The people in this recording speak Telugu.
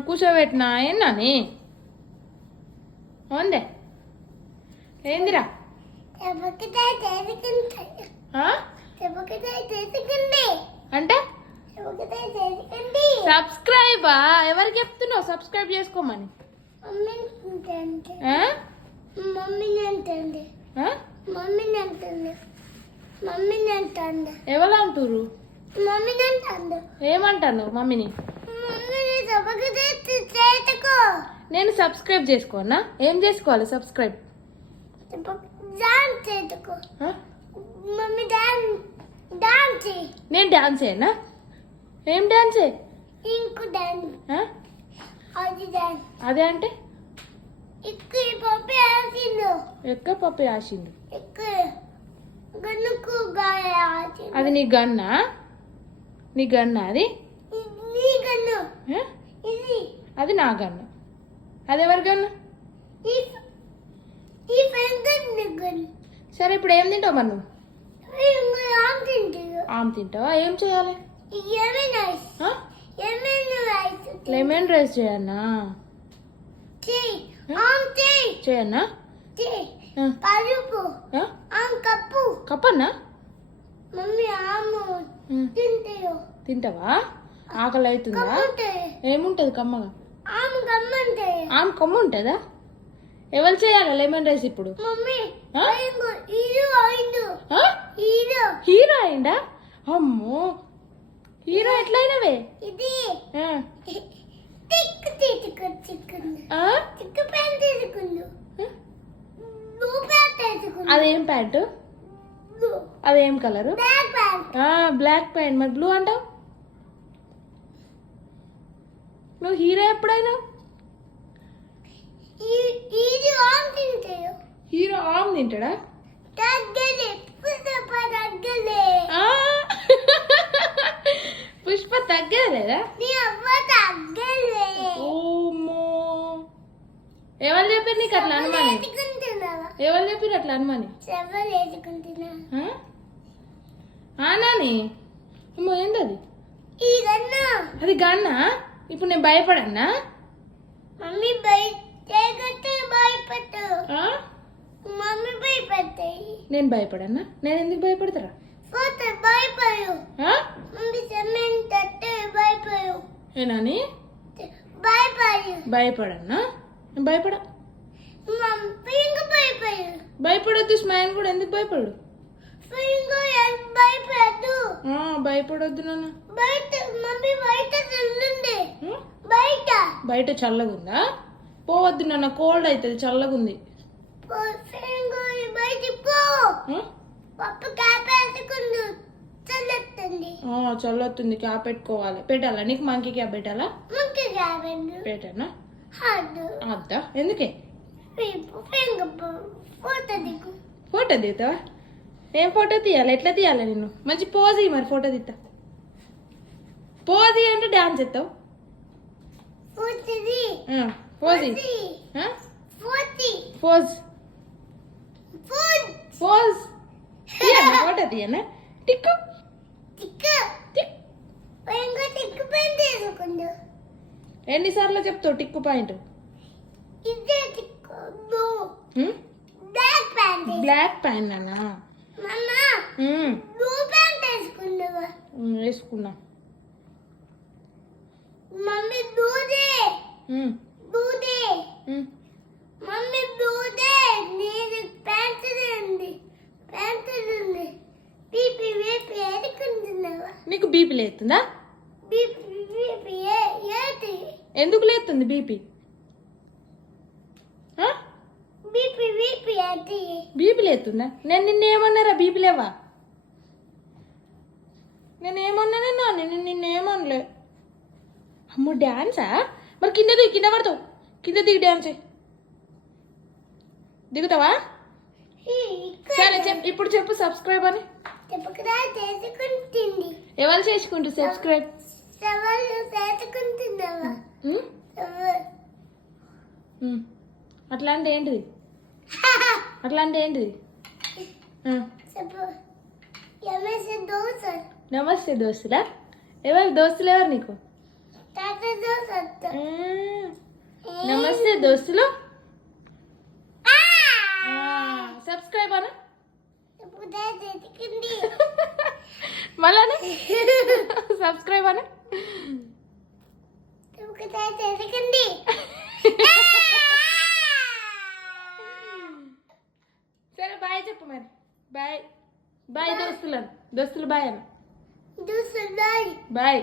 కూర్చోబెట్టినా ఏందని ఉందే ఏందిరా అంటే సబ్స్క్రైబా ఎవరికి చెప్తున్నావు సబ్స్క్రైబ్ చేసుకోమని ఎవరు అంటారు ఏమంటాను మమ్మీని నేను సబ్స్క్రైబ్ చేసుకోనా ఏం చేసుకోవాలి సబ్స్క్రైబ్ నేను డాన్స్ చేయనా ఏం డాన్స్ అదే అంటే ఎక్క పప్పు ఆసిండు అది నీ గన్నా నీ గన్నా అది అది నా గన్ను అది ఎవరి గన్ను సరే ఇప్పుడు ఏం తింటావు మరి నువ్వు ఆమె తింటావా ఏం చేయాలి లెమన్ రైస్ చేయన్నా చేయన్నా కప్పన్నా తింటావా ఆకలి అవుతుందా ఏముంటది కమ్మగా ఆమె కమ్మ ఉంటుందా ఎవరు చేయాలి లెమన్ రైస్ ఇప్పుడు హీరో అయిందా అమ్మో హీరో ఎట్లయినవే అదేం ప్యాంటు అదేం కలరు బ్లాక్ ప్యాంట్ మరి బ్లూ అంటావు నువ్వు హీరో ఎప్పుడైనా హీరో ఆమ్ తింటాడా పుష్ప తగ్గలేదా ఓమో ఎవరు చెప్పారు నీకు అట్లా అనుమాని ఎవరు చెప్పారు అట్లా అనుమాని నాని అమ్మో ఏంది అది అది గన్నా ఇప్పుడు నేను భయపడన్నా మమ్మీ నేను భయపడన్నా నేను ఎందుకు భయపడతారా ఏనాని భయపడన్నా భయపడా భయపడొద్దు స్మైల్ కూడా ఎందుకు భయపడు భయపడొద్దు నాన్న బయట చల్లగుందా పోవద్దు నాన్న కోల్డ్ అవుతుంది చల్లగుంది చల్లొస్తుంది క్యాప్ పెట్టుకోవాలి పెట్టాలా నీకు మంకీ క్యాప్ పెట్టాలా పెట్టానా అద్దా ఎందుకే ఫోటో దిగుతావా ఏం ఫోటో తీయాలి ఎట్లా తీయాలి నేను మంచి పోజ్ ఇయ్యి మరి ఫోటో తీస్తా పోజ్ అంటే డాన్స్ ఎత్తావు పోజ్ పోజ్ పోజ్ తీయనా ఫోటో తీయనా టిక్కు ఎన్నిసార్లు చెప్తావు టిక్కు పాయింట్ బ్లాక్ ప్యాంట్ అన్నా వేసుకున్నా మమ్మీ దూదే దూదే మమ్మీ దూదే నీది ప్యాంట్ ఉంది బీపీ బీపీ ఎడుకుంటున్నావా నీకు బీపీ లేస్తుందా బీపీ బీపీ ఏది ఎందుకు లేస్తుంది బీపీ బీపీ బీపీ అది బీపీ లేస్తుందా నేను నిన్నేమన్నారా బీపీ లేవా నేనేమన్నానన్నా నేను నిన్నేమనలే అమ్మో డ్యాన్సా మరి కింద దిగి కింద పడతావు కింద దిగి డ్యాన్స్ దిగుతావా సరే ఇప్పుడు చెప్పు సబ్స్క్రైబ్ అని ఎవరు చేసుకుంటారు సబ్స్క్రైబ్ అట్లాంటి ఏంటిది నమస్తే దోస్తులా ఎవరు దోస్తులు ఎవరు నీకు దోస్తులు సబ్స్క్రైబ్ అన్న మళ్ళా సబ్స్క్రైబ్ అన్న సరే బాయ్ చెప్పు మరి బాయ్ బాయ్ దోస్తులు బాయ్ అన్న బాయ్